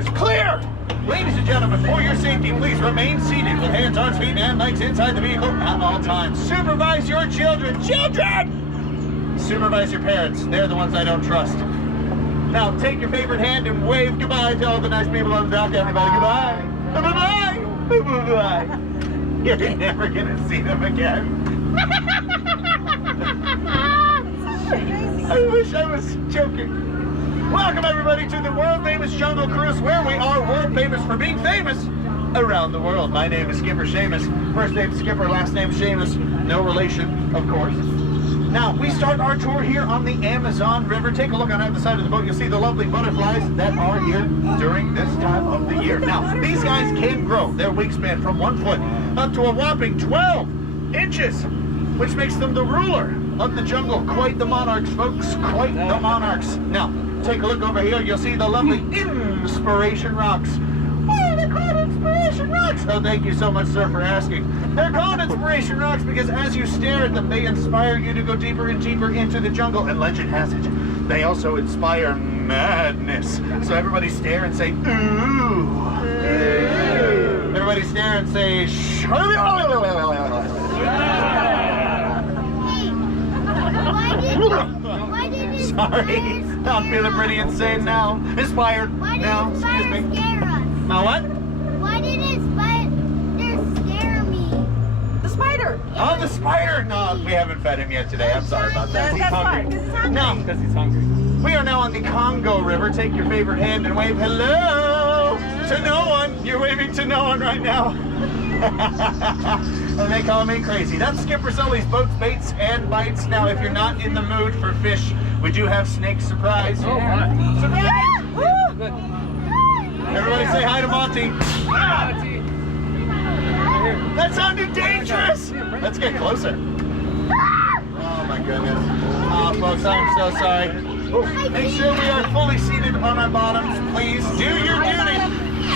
is clear. Ladies and gentlemen, for your safety, please remain seated with hands, arms, feet, and legs inside the vehicle at all times. Supervise your children. Children! Supervise your parents. They're the ones I don't trust. Now, take your favorite hand and wave goodbye to all the nice people on the dock. Everybody, goodbye. Bye-bye. Bye-bye. You're never going to see them again. I wish I was joking. Welcome everybody to the world famous Jungle Cruise, where we are world famous for being famous around the world. My name is Skipper Seamus. First name Skipper, last name Seamus. No relation, of course. Now, we start our tour here on the Amazon River. Take a look on either side of the boat. You'll see the lovely butterflies that are here during this time of the year. Now, these guys can grow their wingspan from 1 foot up to a whopping 12 inches, which makes them the ruler of the jungle. Quite the monarchs, folks. Quite the monarchs. Now, take a look over here. You'll see the lovely Inspiration Rocks. Why are they called Inspiration Rocks? Oh, thank you so much, sir, for asking. They're called Inspiration Rocks because as you stare at them, they inspire you to go deeper and deeper into the jungle. And legend has it, they also inspire madness. So everybody stare and say, ooh. Everybody stare and say, shh. Sorry, I'm feeling pretty insane now. Inspired now. Excuse me. Scare us? What? Why did it scare me? The spider. Oh, the spider. No, we haven't fed him yet today. I'm sorry about that. He's That's hungry. fine, 'cause he's hungry. No, Because he's hungry. we are now on the Congo River. Take your favorite hand and wave hello to no one. You're waving to no one right now. And they call me crazy. That's Skipper Sully's Boats, Baits, and Bites. Now, if you're not in the mood for fish, we do have snake surprise. Oh, fun. Surprise! Good. Everybody say hi to Monty. That sounded dangerous. Let's get closer. Oh my goodness. Oh, folks, I'm so sorry. Make sure we are fully seated on our bottoms. Please do your duty.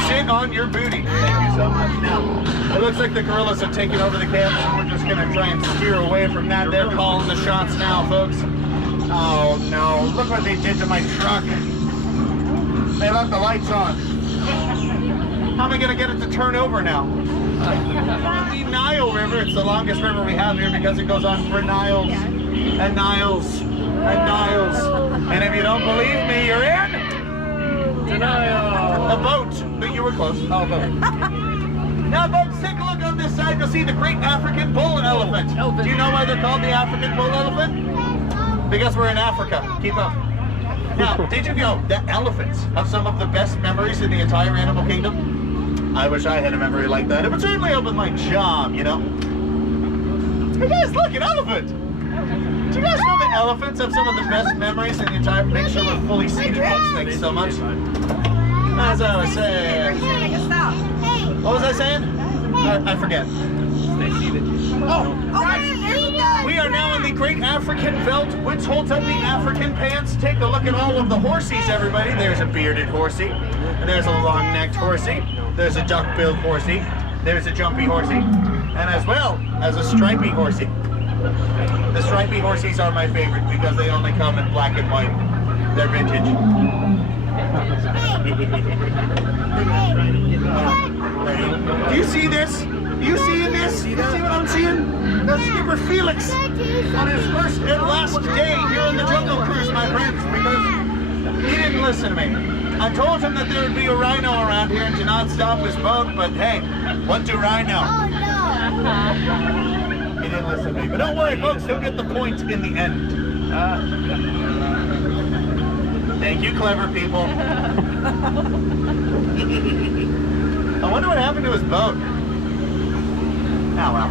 Sit on your booty. Thank you so much. Now, it looks like the gorillas have taken over the camp, so we're just going to try and steer away from that. They're calling the shots now, folks. Oh, no. Look what they did to my truck. They left the lights on. How am I going to get it to turn over now? The Nile River, it's the longest river we have here because it goes on for Niles and Niles and Niles. And if you don't believe me, you're in Denial. a boat. But you were close. Oh, boat. Now, folks, take a look on this side. You'll see the great African bull elephant. Do you know why they're called the African bull elephant? Because we're in Africa. Keep up. Now, did you know that elephants have some of the best memories in the entire animal kingdom? I wish I had a memory like that. It would certainly help with my job, you know? Hey guys, look, an elephant! Do you guys know that elephants have some of the best memories in the entire... Make sure we're fully seated, folks. Thank you so much. As I was saying... Make a stop. What was I saying? I forget. Stay seated. We are now in the Great African Veldt, which holds up the African pants. Take a look at all of the horsies, everybody. There's a bearded horsey. There's a long-necked horsey. There's a duck-billed horsey. There's a jumpy horsey. And as well as a stripy horsey. The stripy horsies are my favorite because they only come in black and white. They're vintage. Do you see this? You seeing this? You see what I'm seeing? That's Skipper Felix on his first and last day here on the Jungle Cruise, my friends, because he didn't listen to me. I told him that there would be a rhino around here and to not stop his boat, but hey, what do I know? He didn't listen to me. But don't worry, folks, he'll get the point in the end. Thank you, clever people. I wonder what happened to his boat. Oh, well.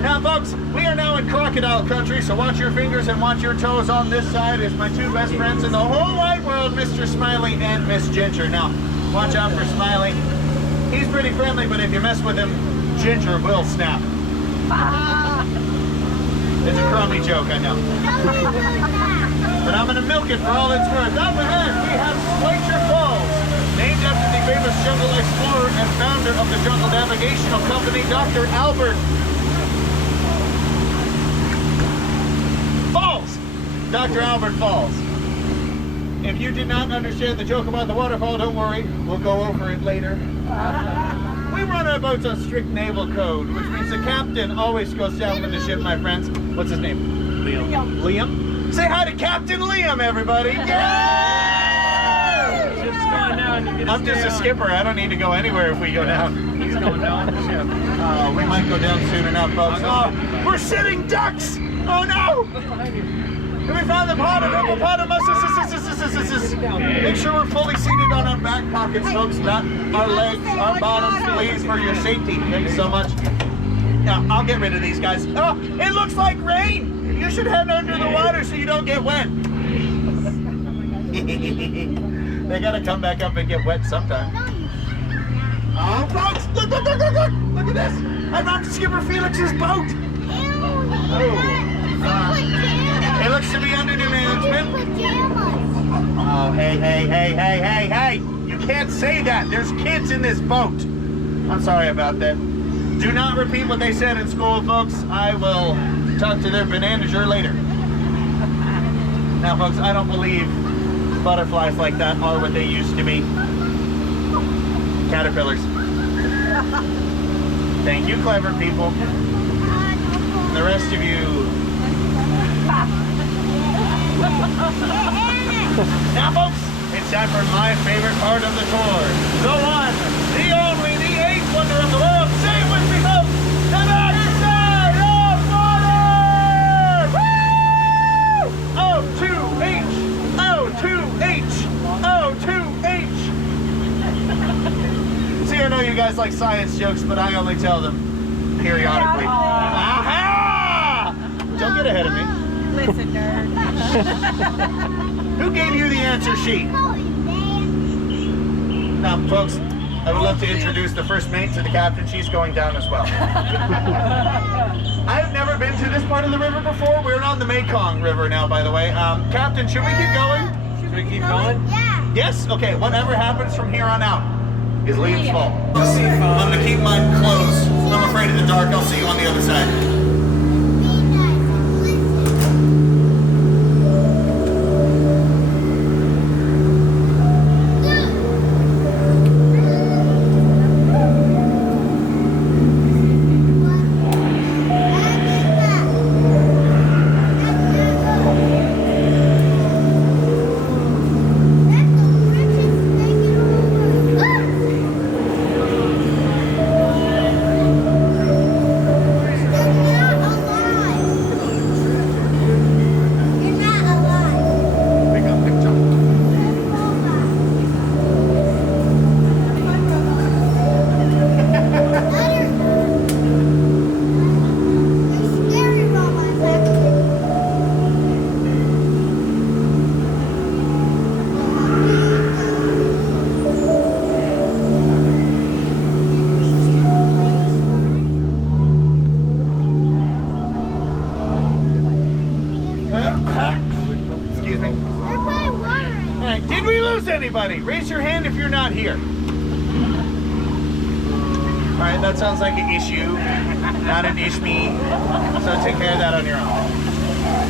Now, folks, we are now in crocodile country, so watch your fingers and watch your toes. On this side is my two best friends in the whole wide world, Mr. Smiley and Miss Ginger. Now, watch out for Smiley. He's pretty friendly, but if you mess with him, Ginger will snap. It's a crummy joke, I know. But I'm going to milk it for all it's worth. Up ahead, we have Glacier Falls, named after the famous jungle explorer and founder of the Jungle Navigational Company, Dr. Albert Falls. Dr. Albert Falls. If you did not understand the joke about the waterfall, don't worry. We'll go over it later. We run our boats on strict naval code, which means the captain always goes down with the ship, my friends. What's his name? Liam. Liam? Say hi to Captain Liam, everybody! Yeah! Ship's going down. You get to I'm just stay a on. skipper. I don't need to go anywhere if we go down. He's going down the ship. We might go down soon enough, folks. Oh, we're sitting ducks! Oh no! We found the pot of hippopotamus. Make sure we're fully seated on our back pockets, folks, not our legs, our bottoms, please, for your safety. Thanks so much. Now, I'll get rid of these guys. Oh, it looks like rain. You should head under the water so you don't get wet. They gotta come back up and get wet sometime. Oh, folks, look at this. I'm on Skipper Felix's boat. It looks to be under new management. Oh, hey. You can't say that. There's kids in this boat. I'm sorry about that. Do not repeat what they said in school, folks. I will talk to their manager later. Now, folks, I don't believe butterflies like that are what they used to be. Caterpillars. Thank you, clever people. The rest of you. Now, folks, it's time for my favorite part of the tour. The one, the only, the eighth wonder of the world. Say it with me, folks. The backside of water! Woo! O2H! O2H! O2H! See, I know you guys like science jokes, but I only tell them periodically. Aha! Don't get ahead of me. Listen, nerd. Who gave you the answer sheet? Now, folks, I would love to introduce the first mate to the captain. She's going down as well. I've never been to this part of the river before. We're on the Mekong River now, by the way. Captain, should we keep going? Should we keep going? Yeah. Yes? Okay, whatever happens from here on out is Liam's fault. I'm going to keep mine closed. I'm afraid of the dark. I'll see you on the other side. Excuse me. All right, did we lose anybody? Raise your hand if you're not here. All right, that sounds like an issue, not an ishme. So take care of that on your own.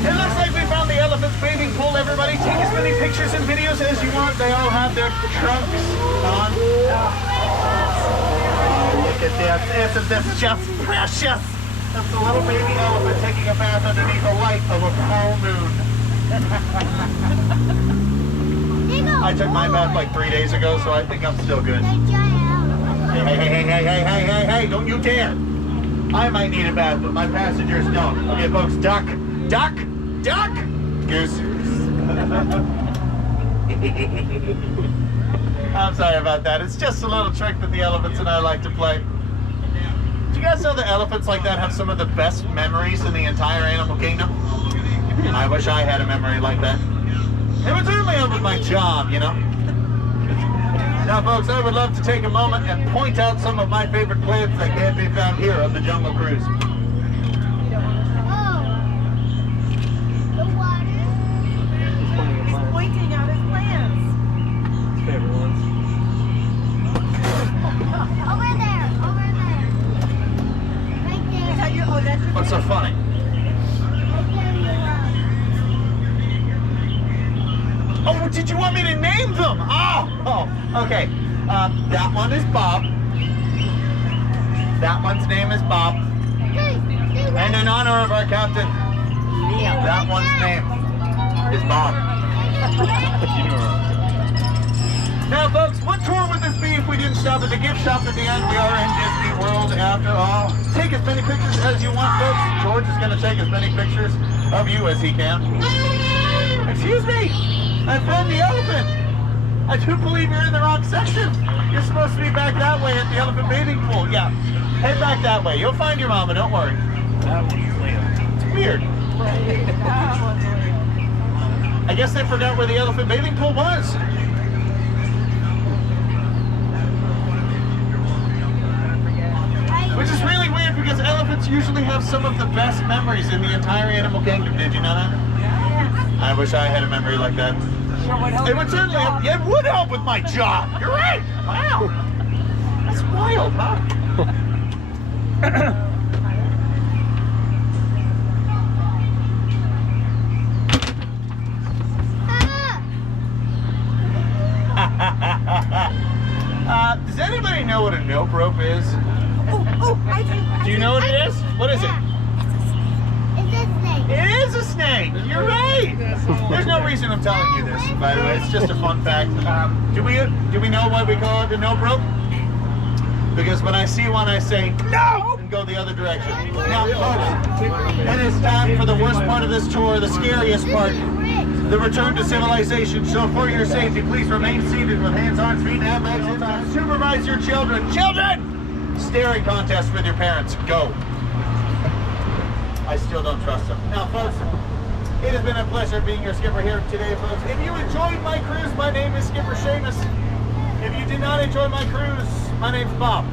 It looks like we found the elephant's bathing pool, everybody. Take as many pictures and videos as you want. They all have their trunks on. Oh, look at this. Isn't this just precious? That's a little baby elephant taking a bath underneath the light of a full moon. I took my bath like 3 days ago, so I think I'm still good. Hey, don't you dare. I might need a bath, but my passengers don't. Okay, folks, duck, goose. I'm sorry about that. It's just a little trick that the elephants and I like to play. Do you guys know that elephants like that have some of the best memories in the entire animal kingdom? I wish I had a memory like that. It would certainly help with my job, you know? Now, folks, I would love to take a moment and point out some of my favorite plants that can't be found here on the Jungle Cruise. He's pointing out his plans. His favorite ones. Over there. Right there. Is that your, oh, that's your What's so funny? Right there, Oh, did you want me to name them? Okay. That one is Bob. That one's name is Bob. And in honor of our captain, that one's name is Bob. Now, folks, what tour would this be if we didn't stop at the gift shop at the end? We are in Disney World after all. Take as many pictures as you want, folks. George is going to take as many pictures of you as he can. Excuse me, I found the elephant. I do believe you're in the wrong section. You're supposed to be back that way at the elephant bathing pool. Yeah, head back that way. You'll find your mama, don't worry. That one's Liam. It's weird. I guess they forgot where the elephant bathing pool was. Which is really weird because elephants usually have some of the best memories in the entire animal kingdom. Did you know that? I wish I had a memory like that. It would certainly help. It would help with my job. You're right. Wow. That's wild, huh? Does anybody know what a nope rope is? I do. Do you know what it is? What is it? It's a snake. It is a snake. You're right. There's no reason I'm telling you this, by the way. It's just a fun fact. Do we know why we call it a nope rope? Because when I see one, I say no and go the other direction. Now, folks, it is time for the worst part of this tour, the scariest part, the return to civilization. So, for your safety, please remain seated with hands on feet and legs in time. Supervise your children. Children! Staring contest with your parents. Go. I still don't trust them. Now, folks, it has been a pleasure being your skipper here today, folks. If you enjoyed my cruise, my name is Skipper Seamus. If you did not enjoy my cruise, my name's Bob.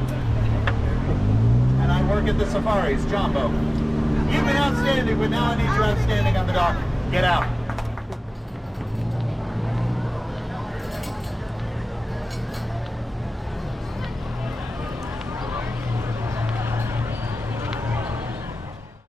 And I work at the safaris, Jumbo. You've been outstanding, but now I need you outstanding on the dock. Get out.